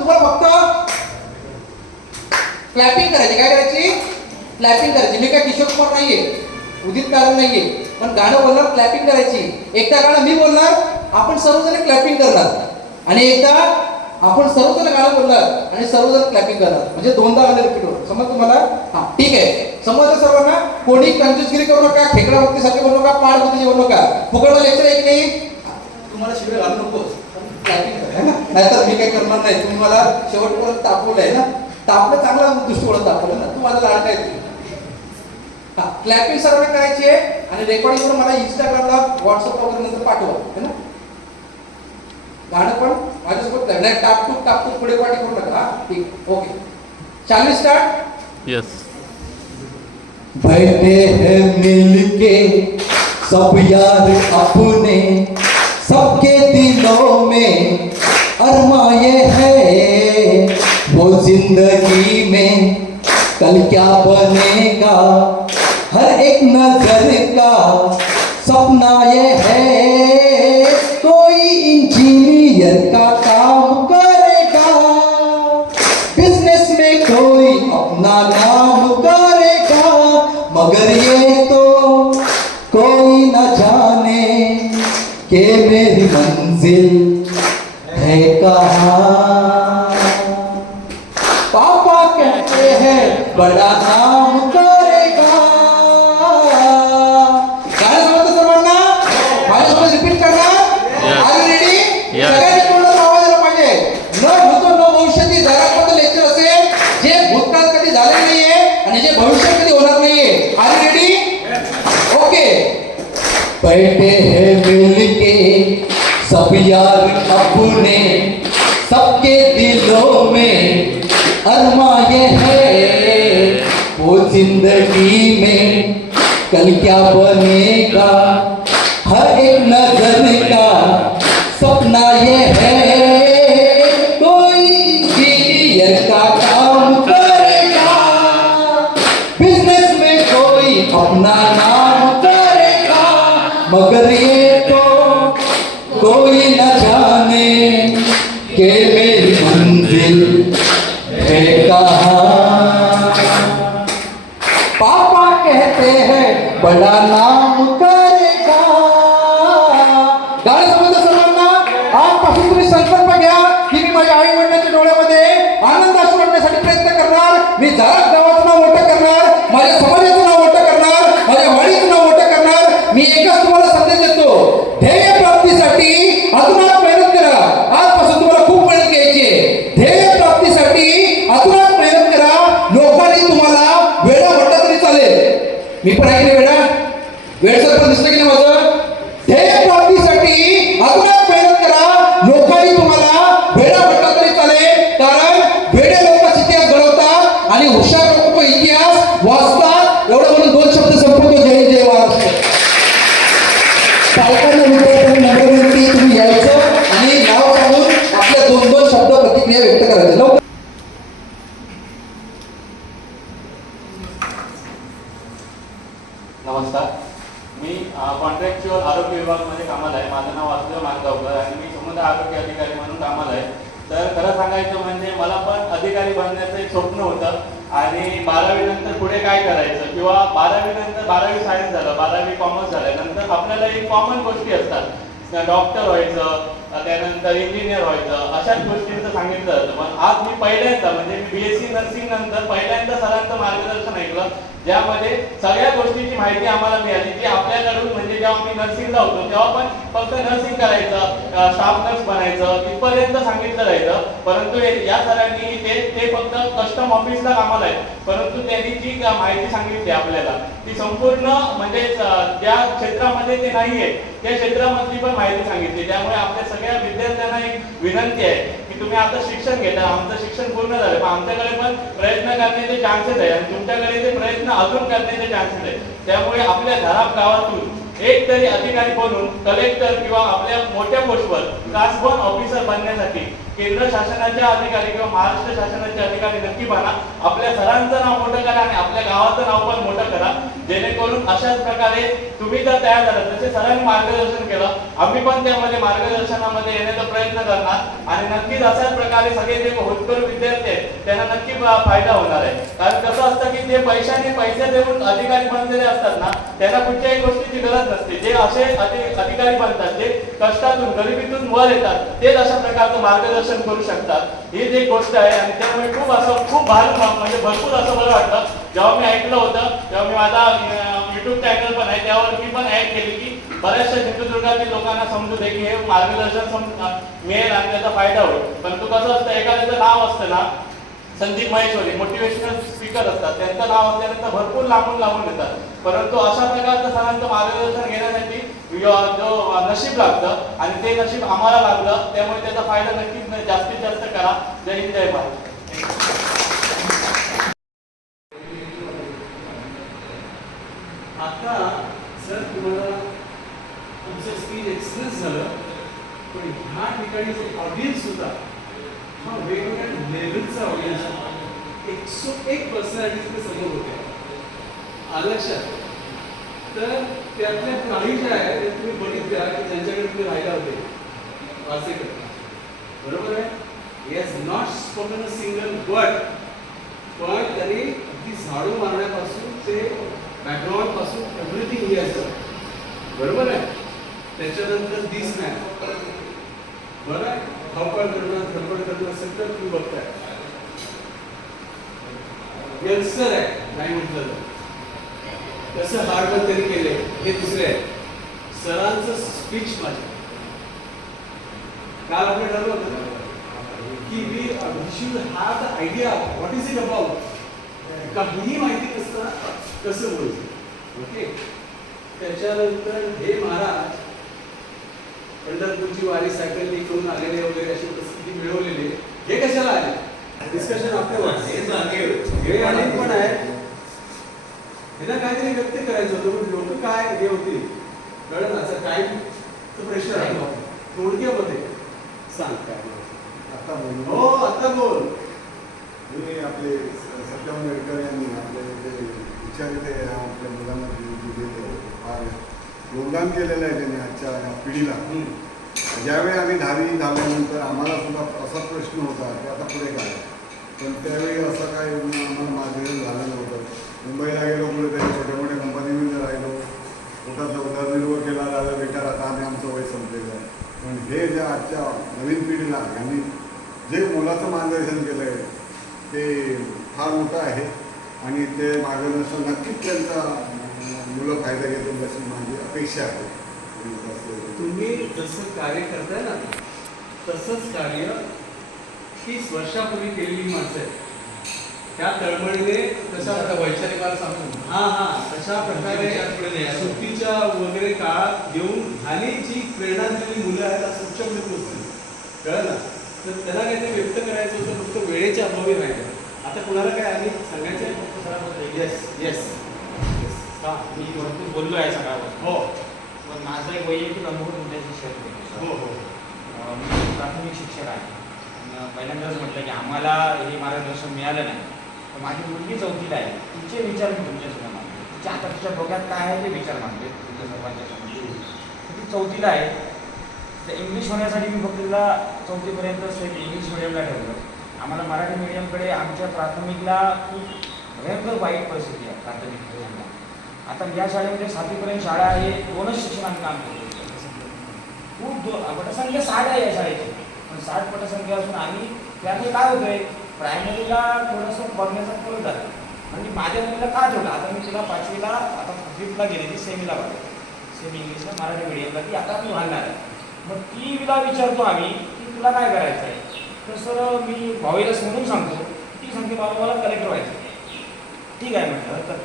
तुम्हाला फक्त क्लॅपिंग करायची. काय करायची? क्लॅपिंग करायची. मी काय किशोर कुमार नाहीये. उदित नारायण नाहीये. पण गाणं बोलणार क्लॅपिंग करायची. एकदा गाणं मी बोलणार आपण सर्वजण क्लॅपिंग करणार. आणि एकदा आपण सर्वजण गाणं बोलणार आणि सर्वजण क्लॅपिंग करणार. म्हणजे दोनदा गाणं रिपीट होणार. समज तुम्हाला? हा ठीक आहे. समजलं सर्वांना कोणी कंजूसगिरी करू नका खेकडा भक्तीसारखे बनवू नका पाड भक्तीचे बनवू नका. फुकडा लेक्चर एक नाही. तुम्हाला शिबिर घालू नको नाहीतर मी काही करणार नाही. तुम्ही मला शेवटपर्यंत तापवलंय ना? तापलं चांगला दृष्टिकोन तापवलं ना तू माझा लाडका आहे हा क्लॅपिंग सर्वांना करायची आहे आणि रेकॉर्डिंग करून मला इंस्टाग्रामला व्हॉट्सअप वगैरे नंतर पाठवा है ना? गाणं पण माझ्यासोबत. नाही टापटूप टापटूप पुढे पाठी करू नका. हा ठीक ओके चालू स्टार्ट यस बैठे हैं मिलके सब यार अपने सबके में अरमाए है। वो ज़िंदगी में कल क्या बनेगा? हर एक नज़र का सपना ये है। कोई इंजीनियर का काम करेगा। बिज़नेस में कोई अपना नाम करेगा। मगर ये तो कोई न जाने के मेरी मंजिल है कहाँ? पापा कहते हैं बड़ा नाम करेगा। गाणं समजतं सर्वांना माझ्यासोबत रिपीट करणार Yes. आर रेडी सगळ्यांनी तोंडाला आवाज़ आला पाहिजे न भूतो न भविष्यती जगामध्ये लेक्चर असेल जे भूतकाळ कधी झाले नाहीये आणि जे भविष्य कधी होणार नाहीये आर रेडी ओके बैठे हैं मिलके सब यार अपने ज़िंदगी में कल क्या बनेगा? हर एक नज़र का सपना ये है। कोई इंजीनियर का काम करेगा। बिज़नेस में कोई अपना नाम करेगा। मगर ये तो कोई न जाने कि मेरी मंजिल है कहाँ। बैलांना नमस्कार. मी कॉन्ट्रॅक्च्युअल आरोग्य विभागामध्ये कामाला आहे. माझं नाव वासुदेव मानगावकर आणि मी समुद्र आरोग्य अधिकारी म्हणून कामाला आहे. तर खरं सांगायचं म्हणजे मला पण अधिकारी बनण्याचं एक स्वप्न होतं. आणि बारावी नंतर पुढे काय करायचं? किंवा बारावी नंतर बारावी सायन्स झालं बारावी कॉमर्स झालं नंतर आपल्याला एक कॉमन गोष्टी असतात. डॉक्टर व्हायचं त्यानंतर इंजिनियर व्हायचं अशाच गोष्टींचं सांगितलं जातं. पण आज मी पहिल्यांदा म्हणजे मी बी एस सी नर्सिंग नंतर पहिल्यांदा सरांचं मार्गदर्शन ऐकलं ज्यामध्ये सगळ्या गोष्टीची माहिती आम्हाला मिळाली की आपल्याकडून म्हणजे जेव्हा मी नर्सिंगला होतो तेव्हा पण फक्त नर्सिंग करायचं स्टाफ नर्स बनायचं तिथपर्यंत सांगितलं जायचं. परंतु या सरांनी ते कस्टम ऑफिसला कामाला आहे परंतु त्यांनी जी माहिती सांगितली आपल्याला ती संपूर्ण म्हणजे ज्या क्षेत्रामध्ये ते नाही आहे त्या क्षेत्रामधली पण माहिती सांगितली. त्यामुळे आपल्या सगळ्या विद्यार्थ्यांना एक विनंती आहे की तुम्ही आता शिक्षण घेता. आमचं शिक्षण पूर्ण झालं. पण आमच्याकडे पण प्रयत्न करण्याचे चान्सेस आहे आणि तुमच्याकडे ते प्रयत्न अजून करण्याचे चान्सेस आहे त्यामुळे आपल्या धराप गावातून एक तरी अधिकारी बनून कलेक्टर किंवा आपल्या मोठ्या पोस्टवर क्लास ऑफिसर बनण्यासाठी केंद्र शासनाच्या अधिकारी किंवा महाराष्ट्र शासनाचे अधिकारी नक्की बना आपल्या सरांचं नाव मोठं करा आणि आपल्या गावाचं नाव पण मोठं करा. जेणेकरून अशाच प्रकारे तुम्ही जर तयार झाला जसे सरांनी मार्गदर्शन केलं आम्ही पण त्यामध्ये मार्गदर्शनामध्ये येण्याचा प्रयत्न करणार. आणि नक्कीच अशाच प्रकारे सगळे जे होतकर विद्यार्थी आहेत त्यांना नक्की फायदा होणार आहे. कारण कसं असतं की ते पैशाने पैसे देऊन अधिकारी बनलेले असतात ना त्यांना कुठच्याही गोष्टीची गरज नसते. जे असे अधिकारी बनतात जे कष्टातून गरिबीतून वर येतात तेच अशा प्रकारचं मार्गदर्शन करू शकतात. ही जी गोष्ट आहे आणि त्यामुळे खूप असं खूप भारी म्हणजे भरपूर असं बरं वाटलं जेव्हा मी ऐकलं होतं तेव्हा मी माझा युट्यूब चॅनल पण आहे त्यावर मी पण ऍड केली की बऱ्याचशा सिंधुदुर्गातील लोकांना समजू दे की हे मार्गदर्शन मिळेल आणि त्याचा फायदा होईल. पण तू कसं असतं एखाद्याचं नाव असतं ना संदीप महेश्वरी मोटिवेशनल स्पीकर असतात. त्यांचं नाव असल्यानंतर भरपूर लांबून लांबून येतात. परंतु अशा प्रकारचं सरांचं मार्गदर्शन घेण्यासाठी जो uh, नशीब लागतं आणि ते नशीब आम्हाला लागलं त्यामुळे त्याचा फायदा नक्कीच जास्तीत जास्त करा. जय हिंद जय भारत. आता सर तुम्हाला तुमचं स्पीच एक्सप्रेस झालं पण ह्या ठिकाणी जो ऑडियन्स होता हा वेगवेगळ्या लेवलचा ऑडियन्स होता. एकशे एक पर्सनॅलिटी समोर होते. आलं लक्षात? तर त्यातल्या काही ज्या आहेत ते तुम्ही बघितल्या की ज्यांच्याकडे तुम्ही राहिला होते. वाचेकडे बरोबर आहे? Yes not spoken a single word पण त्यांनी अगदी झाडू मारण्यापासून ते बॅकग्राऊंडपासून एव्हरीथिंग हे असतं बरोबर आहे? त्याच्यानंतर दिस नाही बरं आहे? धावपळ करणं धडपड करणं तर तुम्ही बघताय. यंगस्टर आहे. नाही म्हटलं तर कसं हार्डवर्क त्यांनी केले. हे दुसरे आहे. सरांचं स्पीच माझं काल आपण ठरवलं होतं? की we should have the idea what is it about काहीही माहिती नसताना कसं बोलायचं? ओके त्याच्यानंतर हे महाराज पंढरपूरची वारी सायकल करून आलेले वगैरे अशी परिस्थिती मिळवलेली. हे कशाला आले? डिस्कशन आपल्यावर हे अनेक पण आहे. ह्यांना काहीतरी व्यक्त करायचं होतं पण लोक काय हे होतील कळलं ना? असं टाईमचं प्रेशर आहे. थोडक्यामध्ये सांग काय आता बोलू. हो आता बोल. मी आपले स- सत्यवान मेडकर यांनी आपले जे विचार ते आपल्या मुलांना दि- दिले ते फार योगदान केलेलं आहे त्यांनी आजच्या या पिढीला. ज्यावेळी आम्ही दहावी झाल्यानंतर आम्हाला सुद्धा असा प्रश्न होता की आता पुढे काय? पण त्यावेळी असं काय आम्हाला मार्गदर्शन झालं नव्हतं. मुंबईला गेलो कुठेतरी छोट्या मोठ्या कंपनीमध्ये राहिलो. पोटाचा उदरनिर्वाह केला झालं विचार आता आम्ही आमचं वय संपलेलं आहे. पण हे ज्या आजच्या नवीन पिढीला यांनी जे मुलाचं मार्गदर्शन केलं आहे ते फार मोठं आहे. आणि ते मार्गदर्शन नक्कीच त्यांचा मुलं फायदा घेतील अशी माझी अपेक्षा आहे. तुम्ही जसं कार्य करताय ना तसंच कार्य तीस वर्षापूर्वी केलेली माणसं आहे त्या तळमळीने तशा आता वैचारिक मला सांगू. हा हा. तशा प्रकारे सुट्टीच्या वगैरे काळात येऊन आणि जी प्रेरणा दिलेली मुलं आहेत असं उच्चपणे पोहोचली कळलं ना? तर त्यांना काहीतरी व्यक्त करायचं होतं फक्त वेळेच्या अभावी राहिलं. आता कुणाला काय आम्ही सांगायचं आहे? फक्त सराबद्दल. येस येस का? मी भरपूर बोललो आहे सगळ्यावर. हो. पण माझा एक वैयक्तिक अनुभव तुमच्याशी शेअर करतो हो हो. मी प्राथमिक शिक्षक आहे. पहिल्यांदाच म्हटलं की आम्हाला हे मार्गदर्शन मिळालं नाही. तर माझी मुलगी चौथीला आहे. तिचे विचार मी तुमच्यासमोर मांडले. तिच्या आता तिच्या डोक्यात काय आहे ते विचार मांडले तुमच्या सर्वांच्या समोर तर ती चौथीला आहे. तर इंग्लिश होण्यासाठी मी फक्त तिला चौथीपर्यंत इंग्लिश मिडियमला ठेवलं. आम्हाला मराठी मिडियमकडे आमच्या प्राथमिकला खूप भयंकर वाईट परिस्थिती आहे प्राथमिक मीडियमला आता या शाळेमध्ये सातवीपर्यंत शाळा आहे दोनच शिक्षण आम्ही काम करतो खूप दो पटसंख्या साठ आहे या शाळेची. पण साठ पटसंख्या असून आम्ही त्यामुळे काय होतंय? प्रायमरीला थोडंसं बघण्याचा कल झालं. म्हणजे माझ्या मुलीला का ठेवलं आता मी तिला पाचवीला आता फिफ्थला गेली ती सेमीला बघा सेमी इंग्लिशला मराठी मिडियमला ती आता मी घालणार आहे. मग ती तिला विचारतो आम्ही की तुला काय करायचं आहे? तर सर मी भावीला समजून सांगतो. ती सांगते बाबा मला कलेक्टर व्हायचं आहे." ठीक आहे म्हटलं तर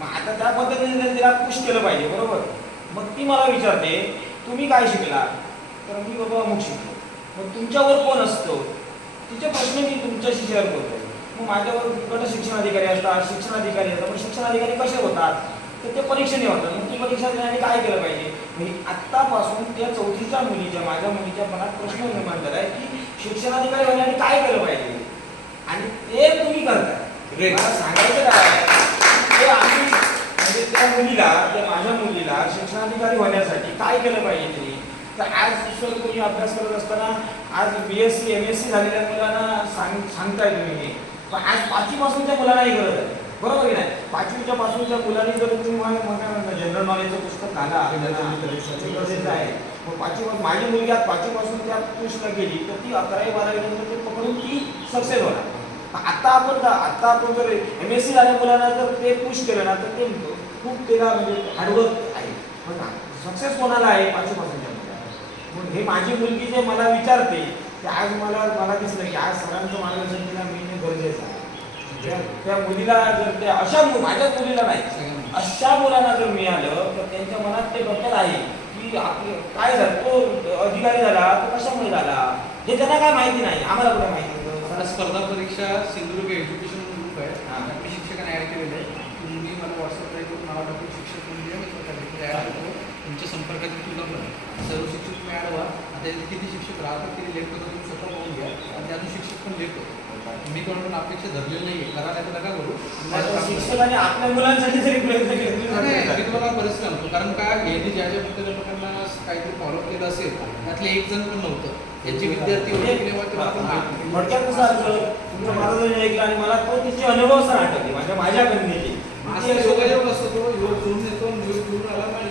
मग आता त्या पद्धतीने तिला पुश केलं पाहिजे बरोबर? मग ती मला विचारते तुम्ही काय शिकला तर मी बाबा अमुक शिकलो. मग तुमच्यावर कोण असतो? तिचे प्रश्न मी तुमच्याशी शेअर करतो मग माझ्यावर गट शिक्षण अधिकारी असतात शिक्षण अधिकारी असतात. पण शिक्षण अधिकारी कसे होतात? तर ते परीक्षेने होतं मग ती परीक्षा देण्याने काय केलं पाहिजे? म्हणजे आत्तापासून त्या चौथीच्या मुलीच्या माझ्या मुलीच्या मनात प्रश्न निर्माण झालाय की शिक्षणाधिकारी होण्याने काय केलं पाहिजे? आणि ते तुम्ही करताय. मला सांगायचं काय ते आम्ही म्हणजे त्या मुलीला त्या माझ्या मुलीला शिक्षणाधिकारी होण्यासाठी काय केलं पाहिजे? तर आज सर तुम्ही अभ्यास करत असताना आज B S C M S C झालेल्या मुलांना सांग सांगताय तुम्ही हे पण आज पाचवीपासूनच्या मुलांना ही गरज आहे. बरोबर की नाही? पाचवीच्या पासूनच्या मुलांनी जर तुम्ही मला जनरल नॉलेजचं पुस्तक घाला गरजेचं आहे. मग पाचवी माझी मुलगी आज पाचवीपासून त्या पुष्टला गेली तर ती अकरावी बारावी नंतर ते पकडून ती सक्सेस होणार. आता आपण आता आपण जर एम एस सी झाल्या मुलांना जर ते पुश केलं ना तर ते खूप त्याला म्हणजे हार्डवर्क आहे. सक्सेस कोणाला आहे पाचवीपासूनच्या मग हे माझी मुलगी जे मला विचारते ते आज मला मला दिसलं की आज सरांचं मार्गदर्शन तिला मिळणे गरजेचं आहे. त्या- मुलीला जर त्या अशा माझ्याच मुलीला नाही अशा मुलांना जर मिळालं तर त्यांच्या मनात ते डोक्यात आहे की आपले काय झालं? तो अधिकारी झाला तो कशामुळे झाला? हे त्यांना काय माहिती नाही आम्हाला कुठे माहिती आता स्पर्धा परीक्षा सिंधुदुर्ग एज्युकेशन ग्रुप आहे. मी शिक्षकांना ॲड केलेलं आहे. तुम्ही मला व्हॉट्सअपला टाकून शिक्षक म्हणून तुमच्या संपर्कातील तुला पण सर्व शिक्षक व्हा आता किती शिक्षक राहतात किती लेट करतात तुम्ही स्वतः पाहून घ्या. आणि अजून शिक्षक पण लेट होतो मी कोणाकडून अपेक्षा धरलेली नाही आहे करा नाही तर नका करू. शिक्षकाने आपल्या मुलांसाठी जरी प्रयत्न केले. मी. तुम्हाला सांगतो. कारण काय यांनी ज्या ज्या प्रत्येक लोकांना काहीतरी फॉलो केलं असेल त्यातले एक जण पण नव्हतं. यांचे विद्यार्थी होते की नाही. थोडक्यात कसं असतं तुमचं मार्गदर्शन ऐकलं आणि मला तो तिचे अनुभव सर आठवले माझ्या माझ्या कन्याचे. माझा योगायोग असतो तो योग जुळून येतो योग जुळून आला आणि